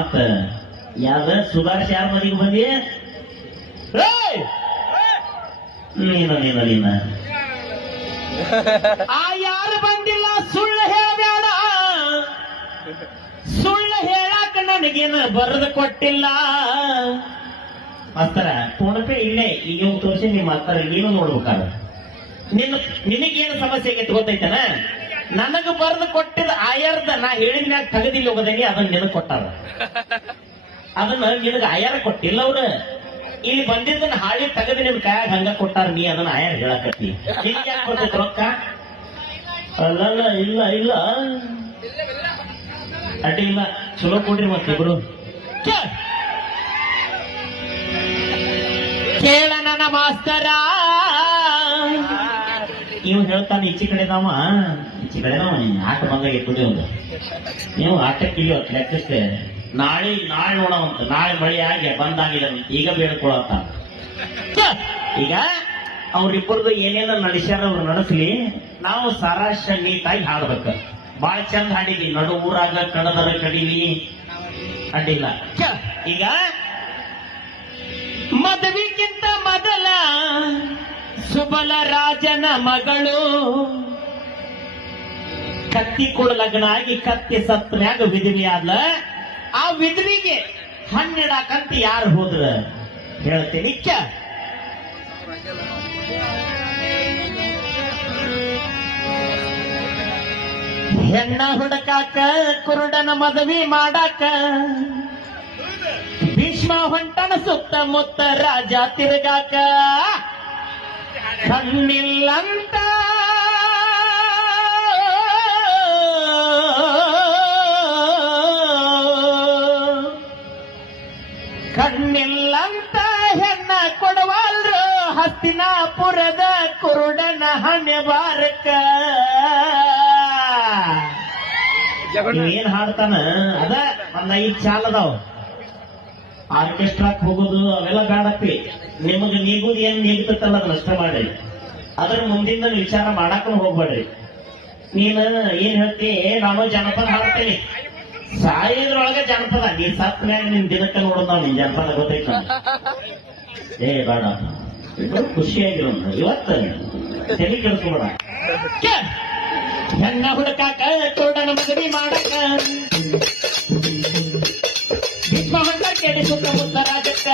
ಮತ್ತ ಯಾವ್ದ ಸುಧಾರ್ಸ್ ಯಾರ ಮನೆಗೆ ಬಂದಿ ನೀನ ನೀನ ನೀನ ಆ ಯಾರು ಬಂದಿಲ್ಲ ಸುಳ್ಳು ಹೇಳಬೇಡ, ಸುಳ್ಳು ಹೇಳಾಕ ನನಗೇನು ಬರೆದು ಕೊಟ್ಟಿಲ್ಲ. ಮಾಸ್ತರ ಫೋನ್ಪೇ ಇಲ್ಲೇ ಈಗ ತೋರಿಸಿ ನಿಮ್ಮ ಮಾಸ್ತರ ನೀನು ನೋಡ್ಬೇಕಾದ ನಿನಗೇನು ಸಮಸ್ಯೆ ಆಗೈತೆ ಗೊತ್ತೈತನ? ನನಗ ಬರೆದು ಕೊಟ್ಟಿದ ಆಯರ್ದ ನಾ ಹೇಳಿದ ಮ್ಯಾಗ ತಗದಿಲ್ಲ ಹೋಗದೇನಿ ಅದನ್ನ ನಿನಗ್ ಕೊಟ್ಟಾರ. ಅದನ್ನ ನಿನಗ ಆಯಾರ ಕೊಟ್ಟಿಲ್ಲ ಅವ್ರ. ಇಲ್ಲಿ ಬಂದಿದ್ದನ್ನ ಹಾಳಿ ತಗದಿ ನಿಮ್ ಕೈಯಾಗ ಹಂಗ ಕೊಟ್ಟಾರ, ನೀ ಅದನ್ನ ಆಯಾರ ಹೇಳಕತ್ತಿ. ನಿನಗೆ ಯಾಕೆ ಬರ್ತೈತಿ ರೊಕ್ಕ? ಅಲ್ಲಲ್ಲ ಇಲ್ಲ ಇಲ್ಲ ಅಡ್ಡಿ ಇಲ್ಲ, ಚಲೋ ಕೊಡ್ರಿ ಮತ್ತಿಬ್ರು. ಕೇಳ ನನ್ನ ಮಾಸ್ತರ, ಇವ್ ಹೇಳ್ತಾನೆ ಈಚೆ ಕಡೆದವ ಈಚೆ ಕಡೆದವ ಆಟ ಬಂದಾಗ ಕುಡಿ ಒಂದು ನೀವು ಆಟಕ್ಕೆ ಇಳಿಯೋತ್ ಲೆಕ್ಕಿಸ್ತೇ ನಾಳೆ ನೋಡವಂತ ನಾಳೆ ಮಳೆ ಆಗಿ ಬಂದಾಗಿದೆ ಈಗ ಬೇಡ್ಕೊಳತ್ತ. ಈಗ ಅವ್ರಿಬ್ಬರದು ಏನೇನ ನಡೆಸ್ಯಾರ ಅವ್ರು ನಡೆಸ್ಲಿ, ನಾವು ಸಾರಾಶ ನೀಟಾಗಿ ಹಾಡ್ಬೇಕು. ಬಾಳ ಚಂದ ಹಾಡಿವಿ, ನಡು ಊರಾಗ ಕಡದರ ಕಡಿವಿ ಅಡ್ಡಿಲ್ಲ. ಈಗ ಮದುವೆಗಿಂತ ಮೊದಲ ಸುಬಲ ರಾಜನ ಮಗಳು ಕತ್ತಿ ಕೂಡ ಲಗ್ನ ಆಗಿ ಕತ್ತಿ ಸತ್ನ್ಯಾಗ ವಿಧವಿಯಾದ. ಆ ವಿಧವಿಗೆ ಹಣ್ಣಿಡಾಕಂತ ಯಾರು ಹೋದ್ರ ಹೇಳ್ತೀನಿ. ಹೆಣ್ಣ ಹುಡುಕಾಕ ಕುರುಡನ ಮದುವೆ ಮಾಡಾಕ ಭೀಷ್ಮ ಹೊಂಟನ ಸುತ್ತಮುತ್ತ ರಾಜ ತಿರುಗಾಕ. ಕಣ್ಣಿಲ್ಲಂತ ಕಣ್ಣಿಲ್ಲಂತ ಹೆಣ್ಣ ಕೊಡವಾಲ್ರು ಹಸ್ತಿನಾಪುರದ ಕುರುಡನ ಹಣೆ ಬಾರಕ. ಏನ್ ಹಾಡ್ತಾನ ಅದ ಒಂದ್ 5 ಚಾಲ್ ಅದಾವ. ಆರ್ಕೆಸ್ಟ್ರಾಕ್ ಹೋಗೋದು ಅವೆಲ್ಲ ಬೇಡಪ್ಪಿ, ನಿಮಗ್ ನೀಗುದು ಏನ್ ನೀಗ್ತಲ್ಲ ಅದನ್ನ ಅಷ್ಟ ಮಾಡ್ರಿ, ಅದ್ರ ಮುಂದಿನ ವಿಚಾರ ಮಾಡಾಕ ಹೋಗ್ಬೇಡ್ರಿ. ನೀನ್ ಏನ್ ಹೇಳ್ತಿ, ನಾನು ಜನಪದ ಹಾಡ್ತೇನೆ, ಸಾಯೋದ್ರೊಳಗೆ ಜನಪದ, ನೀ ಸತ್ ಮ್ಯಾಗ ನಿನ್ ದಿನಕ್ಕೆ ನೋಡೋದ್ ನಾವ್ ನಿನ್ ಜನಪದ ಗೊತ್ತೈತ. ಏ ಬೇಡ, ಖುಷಿಯಾಗಿರೋ ಇವತ್ತ ತಲೆ ಕೆಡಿಸ್ಕೊಬೇಡ. ಹೆಣ್ಣ ಹುಡುಕಾಕ ಕುರುಡನ ಮದುವೆ ಮಾಡಕ ಭೀಷ್ಮ ಹೊಂಟ ಕೇಳಿ ಸುತ್ತಮುತ್ತ ರಾಜಕ್ಕ.